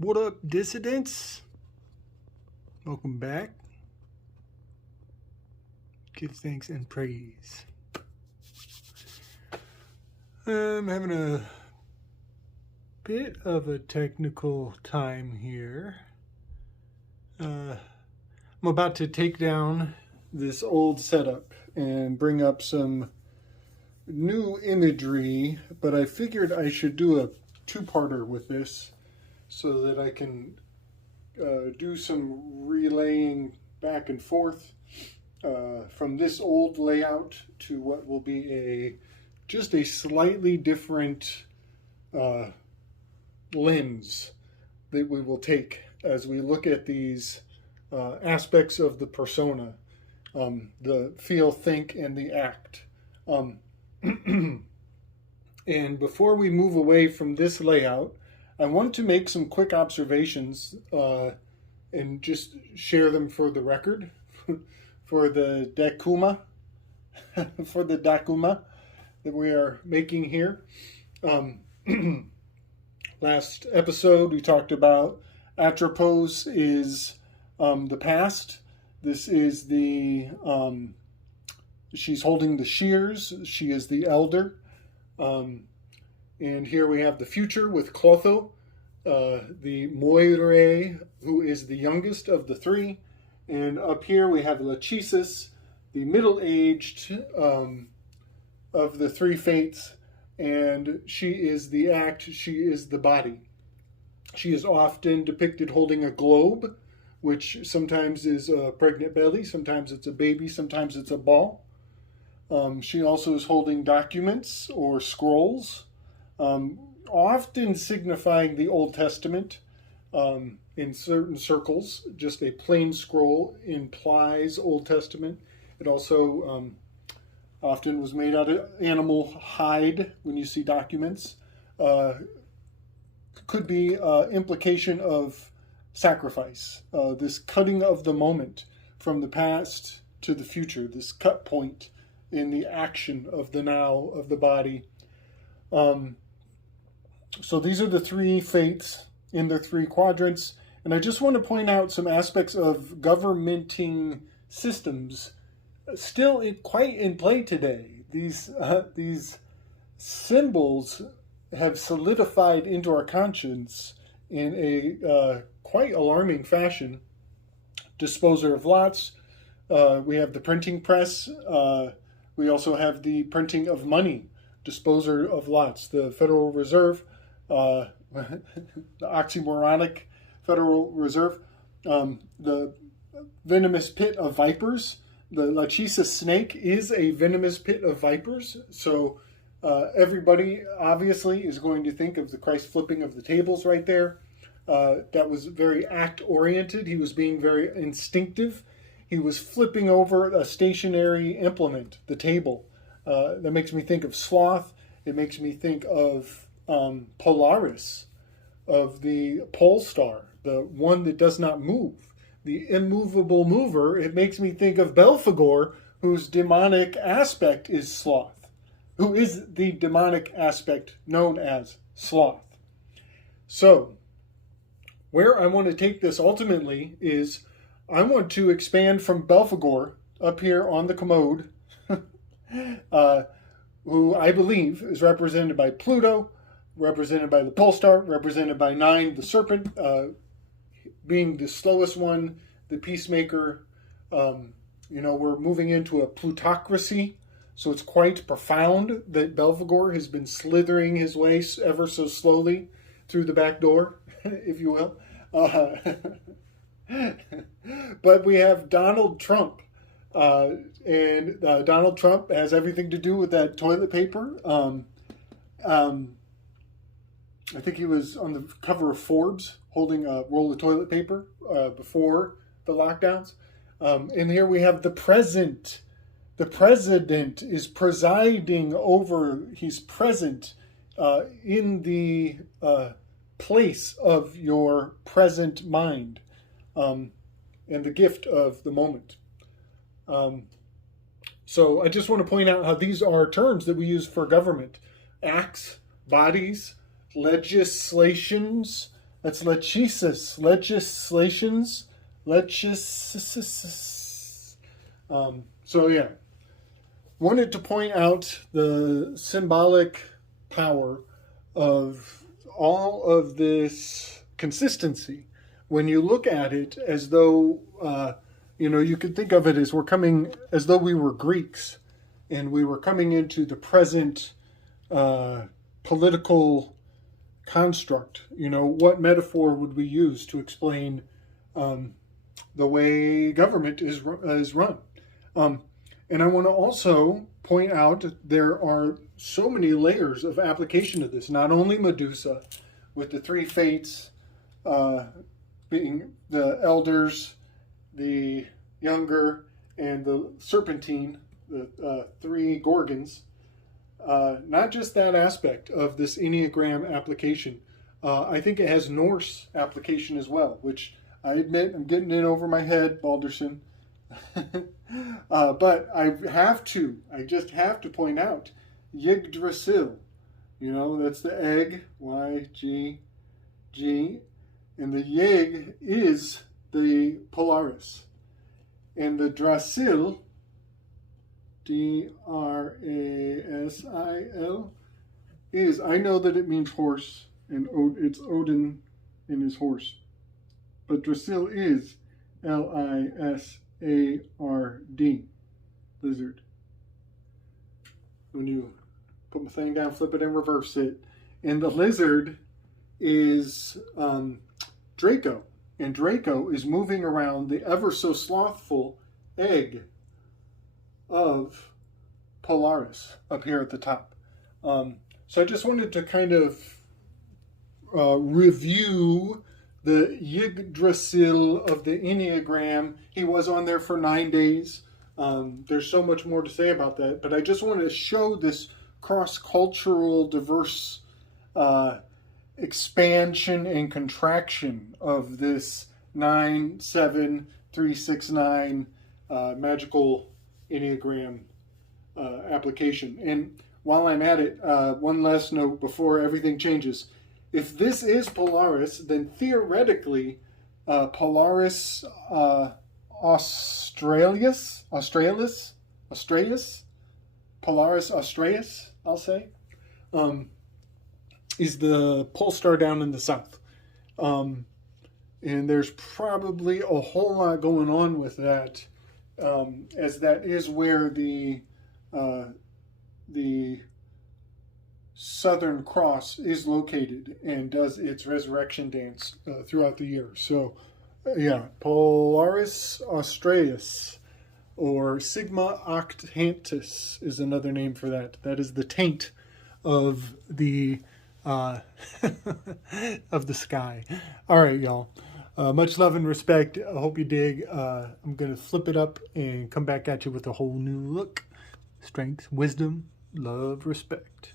What up, dissidents? Welcome back. Give thanks and praise. I'm having a bit of a technical time here. I'm about to take down this old setup and bring up some new imagery, but I figured I should do a two-parter with this so that I can do some relaying back and forth from this old layout to what will be just a slightly different lens that we will take as we look at these aspects of the persona, the feel, think, and the act. And before we move away from this layout, I want to make some quick observations and just share them for the record, for the Dakuma, that we are making here. Last episode we talked about Atropos is the past. This is she's holding the shears. She is the elder. And here we have the future with Clotho, the Moire, who is the youngest of the three. And up here we have Lachesis, the middle-aged of the three fates. And she is the act, she is the body. She is often depicted holding a globe, which sometimes is a pregnant belly, sometimes it's a baby, sometimes it's a ball. She also is holding documents or scrolls, often signifying the Old Testament in certain circles. Just a plain scroll implies Old Testament. It also often was made out of animal hide when you see documents. Could be implication of sacrifice, this cutting of the moment from the past to the future, this cut point in the action of the now of the body. So these are the three fates in their three quadrants. And I just want to point out some aspects of governmenting systems still quite in play today. These symbols have solidified into our conscience in a quite alarming fashion. Disposer of lots. We have the printing press. We also have the printing of money. Disposer of lots. The Federal Reserve. The oxymoronic Federal Reserve. The venomous pit of vipers. The Lachesis snake is a venomous pit of vipers. So everybody obviously is going to think of the Christ flipping of the tables right there. That was very act-oriented. He was being very instinctive. He was flipping over a stationary implement, the table. That makes me think of sloth. It makes me think of Polaris, of the pole star, the one that does not move. The immovable mover, it makes me think of Belphegor, whose demonic aspect is sloth, who is the demonic aspect known as sloth. So, where I want to take this ultimately is I want to expand from Belphegor up here on the commode, who I believe is represented by Pluto, represented by the pole star, represented by 9, the serpent, being the slowest one, the peacemaker. We're moving into a plutocracy, so it's quite profound that Belphegor has been slithering his way ever so slowly through the back door, if you will. But we have Donald Trump, and Donald Trump has everything to do with that toilet paper. I think he was on the cover of Forbes holding a roll of toilet paper before the lockdowns. And here we have the present. The president is presiding over, he's present in the place of your present mind and the gift of the moment. So I just want to point out how these are terms that we use for government. Acts, bodies, legislations, That's legislations. So yeah, wanted to point out the symbolic power of all of this consistency when you look at it as though you could think of it as as though we were Greeks and we were coming into the present political construct. What metaphor would we use to explain the way government is run? And I want to also point out there are so many layers of application of this. Not only Medusa, with the three fates being the elders, the younger, and the serpentine, the three gorgons. Not just that aspect of this Enneagram application. I think it has Norse application as well, which I admit I'm getting in over my head, Balderson. But I just have to point out Yggdrasil. That's the egg, Y-G-G, and the Yg is the Polaris. And the Drasil, D-R-A-S-I-L, I know that it means horse, and it's Odin and his horse. But Drasil is L-I-S-A-R-D, lizard. When you put my thing down, flip it, and reverse it. And the lizard is Draco. And Draco is moving around the ever so slothful egg of Polaris up here at the top. So I just wanted to kind of review the Yggdrasil of the Enneagram. He was on there for 9 days. There's so much more to say about that, but I just wanted to show this cross-cultural, diverse expansion and contraction of this 9-7-3-6-9 magical Enneagram application. And while I'm at it, one last note before everything changes. If this is Polaris, then theoretically, Polaris Australis, Polaris Australis, I'll say, is the pole star down in the south. And there's probably a whole lot going on with that, as that is where the Southern Cross is located and does its resurrection dance throughout the year. So, yeah, Polaris Australis, or Sigma Octantis is another name for that. That is the taint of the of the sky. All right, y'all. Much love and respect. I hope you dig. I'm going to flip it up and come back at you with a whole new look. Strength, wisdom, love, respect.